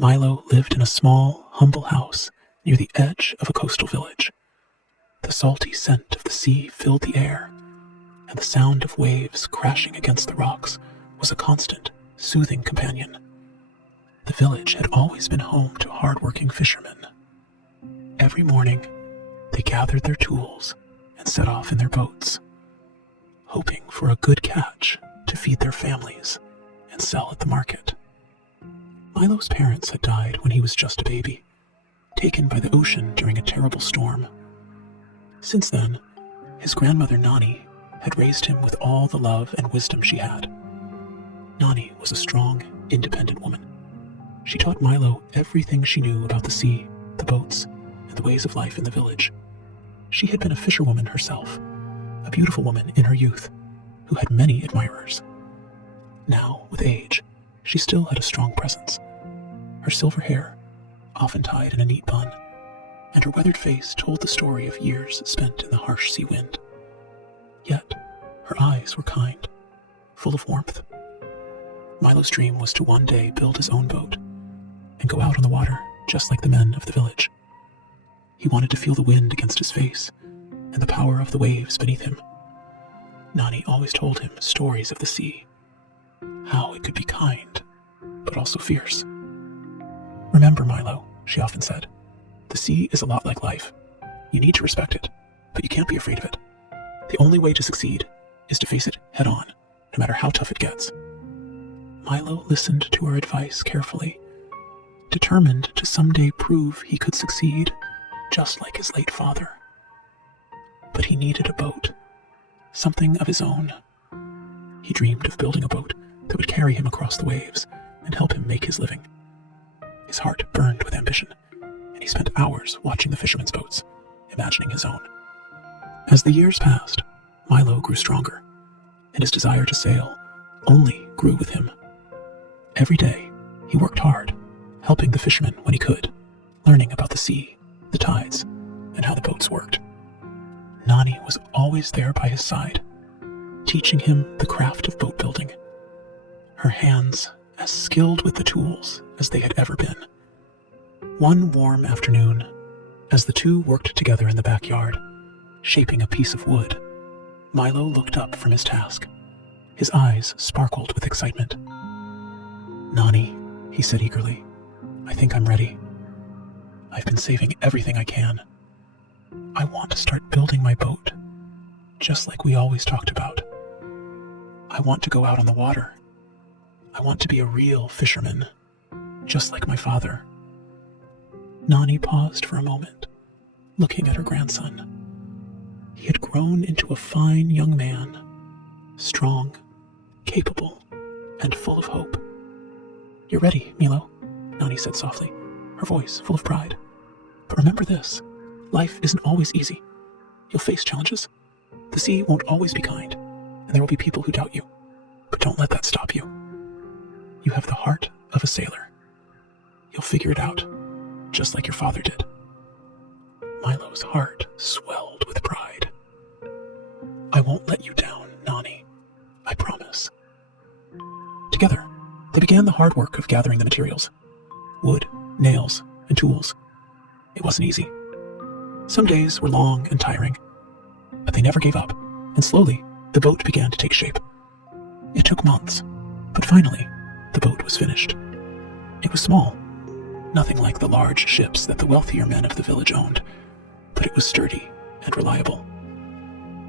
Milo lived in a small, humble house near the edge of a coastal village. The salty scent of the sea filled the air, and the sound of waves crashing against the rocks was a constant, soothing companion. The village had always been home to hard-working fishermen. Every morning, they gathered their tools and set off in their boats, hoping for a good catch to feed their families and sell at the market. Milo's parents had died when he was just a baby, taken by the ocean during a terrible storm. Since then, his grandmother Nani had raised him with all the love and wisdom she had. Nani was a strong, independent woman. She taught Milo everything she knew about the sea, the boats, and the ways of life in the village. She had been a fisherwoman herself, a beautiful woman in her youth, who had many admirers. Now, with age, she still had a strong presence. Her silver hair, often tied in a neat bun, and her weathered face told the story of years spent in the harsh sea wind. Yet, her eyes were kind, full of warmth. Milo's dream was to one day build his own boat and go out on the water just like the men of the village. He wanted to feel the wind against his face and the power of the waves beneath him. Nani always told him stories of the sea, how it could be kind, but also fierce. "Remember, Milo," she often said, "the sea is a lot like life. You need to respect it, but you can't be afraid of it. The only way to succeed is to face it head on, no matter how tough it gets." Milo listened to her advice carefully, determined to someday prove he could succeed, just like his late father. But he needed a boat, something of his own. He dreamed of building a boat that would carry him across the waves and help him make his living. His heart burned with ambition, and he spent hours watching the fishermen's boats, imagining his own. As the years passed, Milo grew stronger, and his desire to sail only grew with him. Every day, he worked hard, helping the fishermen when he could, learning about the sea, the tides, and how the boats worked. Nani was always there by his side, teaching him the craft of boat building, her hands as skilled with the tools as they had ever been. One warm afternoon, as the two worked together in the backyard, shaping a piece of wood, Milo looked up from his task. His eyes sparkled with excitement. "Nani," he said eagerly, "I think I'm ready. I've been saving everything I can. I want to start building my boat, just like we always talked about. I want to go out on the water. I want to be a real fisherman, just like my father." Nani paused for a moment, looking at her grandson. He had grown into a fine young man, strong, capable, and full of hope. "You're ready, Milo," Nani said softly, her voice full of pride. "But remember this, life isn't always easy. You'll face challenges. The sea won't always be kind, and there will be people who doubt you. But don't let that stop you. You have the heart of a sailor. You'll figure it out, just like your father did." Milo's heart swelled with pride. "I won't let you down, Nani. I promise." Together, they began the hard work of gathering the materials: wood, nails, and tools. It wasn't easy. Some days were long and tiring, but they never gave up, and slowly the boat began to take shape. It took months, but finally the boat was finished. It was small, nothing like the large ships that the wealthier men of the village owned, but it was sturdy and reliable.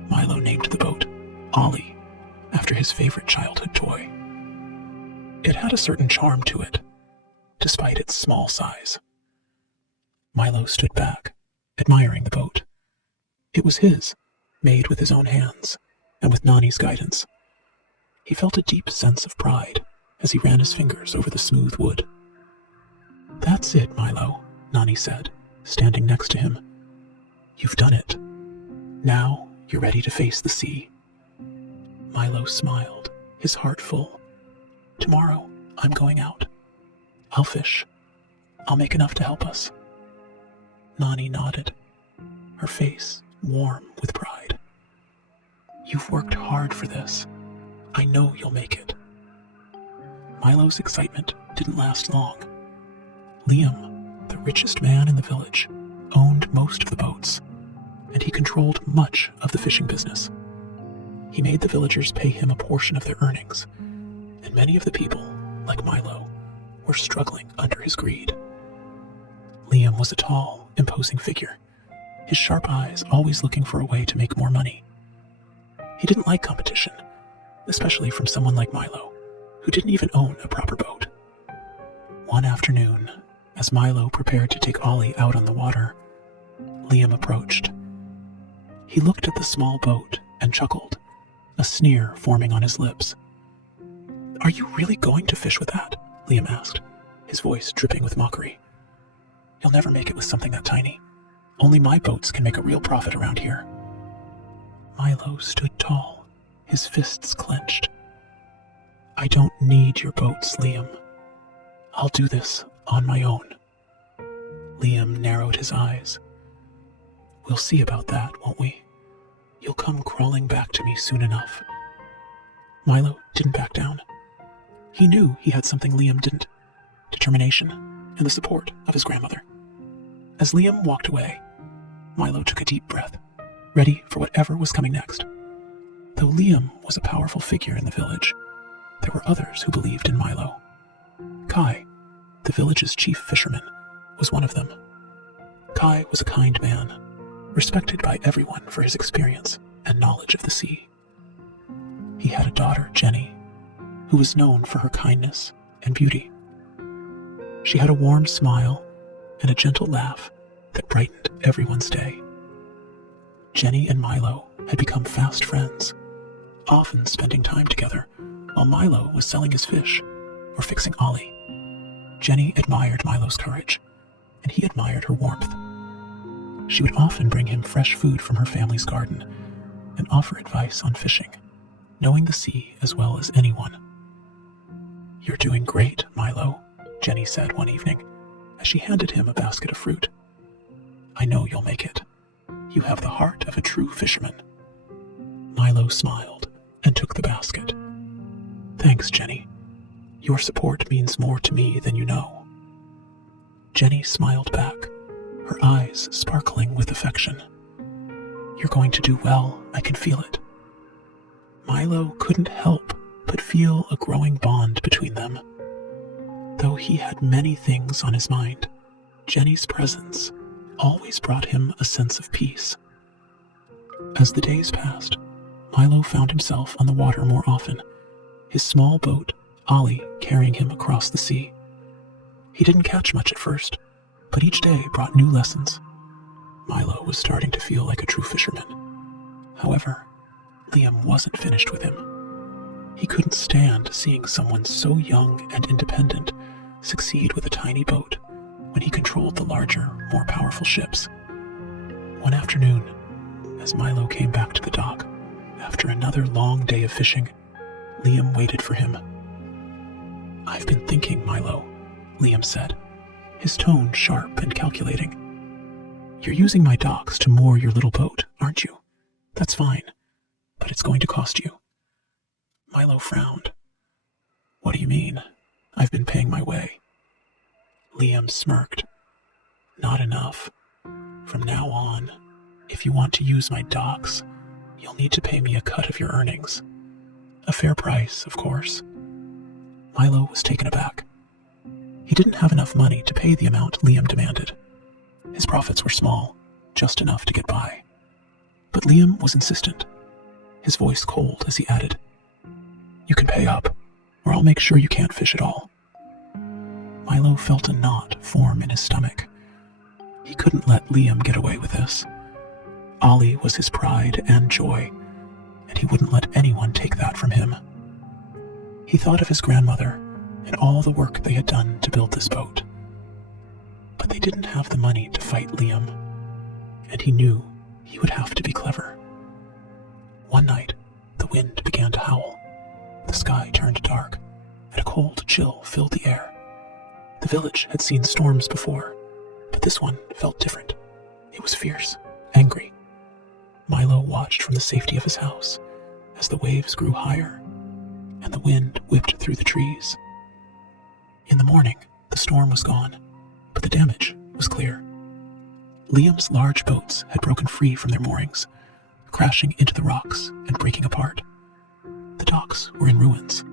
Milo named the boat Ollie, after his favorite childhood toy. It had a certain charm to it, despite its small size. Milo stood back, admiring the boat. It was his, made with his own hands, and with Nani's guidance. He felt a deep sense of pride as he ran his fingers over the smooth wood. "That's it, Milo," Nani said, standing next to him. "You've done it. Now you're ready to face the sea." Milo smiled, his heart full. "Tomorrow, I'm going out. I'll fish. I'll make enough to help us." Nani nodded, her face warm with pride. "You've worked hard for this. I know you'll make it." Milo's excitement didn't last long. Liam, the richest man in the village, owned most of the boats, and he controlled much of the fishing business. He made the villagers pay him a portion of their earnings, and many of the people, like Milo, were struggling under his greed. Liam was a tall, imposing figure, his sharp eyes always looking for a way to make more money. He didn't like competition, especially from someone like Milo, who didn't even own a proper boat. One afternoon, as Milo prepared to take Ollie out on the water, Liam approached. He looked at the small boat and chuckled, a sneer forming on his lips. "Are you really going to fish with that?" Liam asked, his voice dripping with mockery. "You'll never make it with something that tiny. Only my boats can make a real profit around here." Milo stood tall, his fists clenched. "I don't need your boats, Liam. I'll do this on my own." Liam narrowed his eyes. "We'll see about that, won't we? You'll come crawling back to me soon enough." Milo didn't back down. He knew he had something Liam didn't: determination and the support of his grandmother. As Liam walked away, Milo took a deep breath, ready for whatever was coming next. Though Liam was a powerful figure in the village, there were others who believed in Milo. Kai, the village's chief fisherman, was one of them. Kai was a kind man, respected by everyone for his experience and knowledge of the sea. He had a daughter, Jenny, who was known for her kindness and beauty. She had a warm smile and a gentle laugh that brightened everyone's day. Jenny and Milo had become fast friends, often spending time together while Milo was selling his fish or fixing Ollie. Jenny admired Milo's courage, and he admired her warmth. She would often bring him fresh food from her family's garden and offer advice on fishing, knowing the sea as well as anyone. "You're doing great, Milo," Jenny said one evening as she handed him a basket of fruit. "I know you'll make it. You have the heart of a true fisherman." Milo smiled and took the basket. "Thanks, Jenny. Your support means more to me than you know." Jenny smiled back, her eyes sparkling with affection. "You're going to do well, I can feel it." Milo couldn't help but feel a growing bond between them. Though he had many things on his mind, Jenny's presence always brought him a sense of peace. As the days passed, Milo found himself on the water more often, his small boat, Ollie, carrying him across the sea. He didn't catch much at first, but each day brought new lessons. Milo was starting to feel like a true fisherman. However, Liam wasn't finished with him. He couldn't stand seeing someone so young and independent succeed with a tiny boat when he controlled the larger, more powerful ships. One afternoon, as Milo came back to the dock, after another long day of fishing, Liam waited for him. "I've been thinking, Milo," Liam said, his tone sharp and calculating. "You're using my docks to moor your little boat, aren't you? That's fine, but it's going to cost you." Milo frowned. "What do you mean? I've been paying my way." Liam smirked. "Not enough. From now on, if you want to use my docks, you'll need to pay me a cut of your earnings. A fair price, of course." Milo was taken aback. He didn't have enough money to pay the amount Liam demanded. His profits were small, just enough to get by. But Liam was insistent, his voice cold as he added, "You can pay up, or I'll make sure you can't fish at all." Milo felt a knot form in his stomach. He couldn't let Liam get away with this. Ollie was his pride and joy, and he wouldn't let anyone take that from him. He thought of his grandmother and all the work they had done to build this boat. But they didn't have the money to fight Liam, and he knew he would have to be clever. One night, the wind began to howl. The sky turned dark, and a cold chill filled the air. The village had seen storms before, but this one felt different. It was fierce, angry. Milo watched from the safety of his house as the waves grew higher and the wind whipped through the trees. In the morning, the storm was gone, damage was clear. Liam's large boats had broken free from their moorings, crashing into the rocks and breaking apart. The docks were in ruins.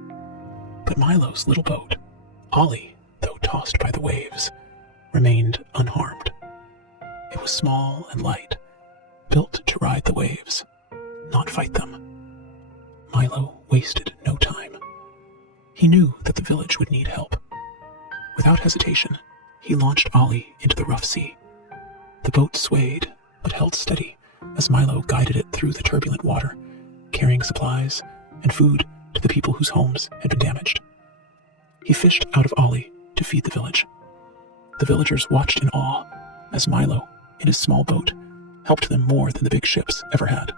But Milo's little boat, Ollie, though tossed by the waves, remained unharmed. It was small and light, built to ride the waves, not fight them. Milo wasted no time. He knew that the village would need help. Without hesitation, he launched Ollie into the rough sea. The boat swayed, but held steady as Milo guided it through the turbulent water, carrying supplies and food to the people whose homes had been damaged. He fished out of Ollie to feed the village. The villagers watched in awe as Milo, in his small boat, helped them more than the big ships ever had.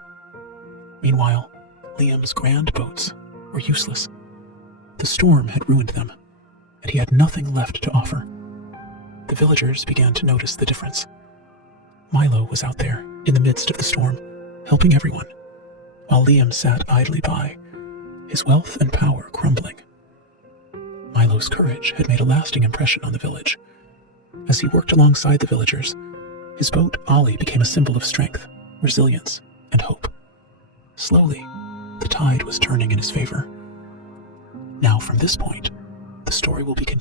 Meanwhile, Liam's grand boats were useless. The storm had ruined them, and he had nothing left to offer. The villagers began to notice the difference. Milo was out there, in the midst of the storm, helping everyone, while Liam sat idly by, his wealth and power crumbling. Milo's courage had made a lasting impression on the village. As he worked alongside the villagers, his boat Ollie became a symbol of strength, resilience, and hope. Slowly, the tide was turning in his favor. Now from this point, the story will be continued.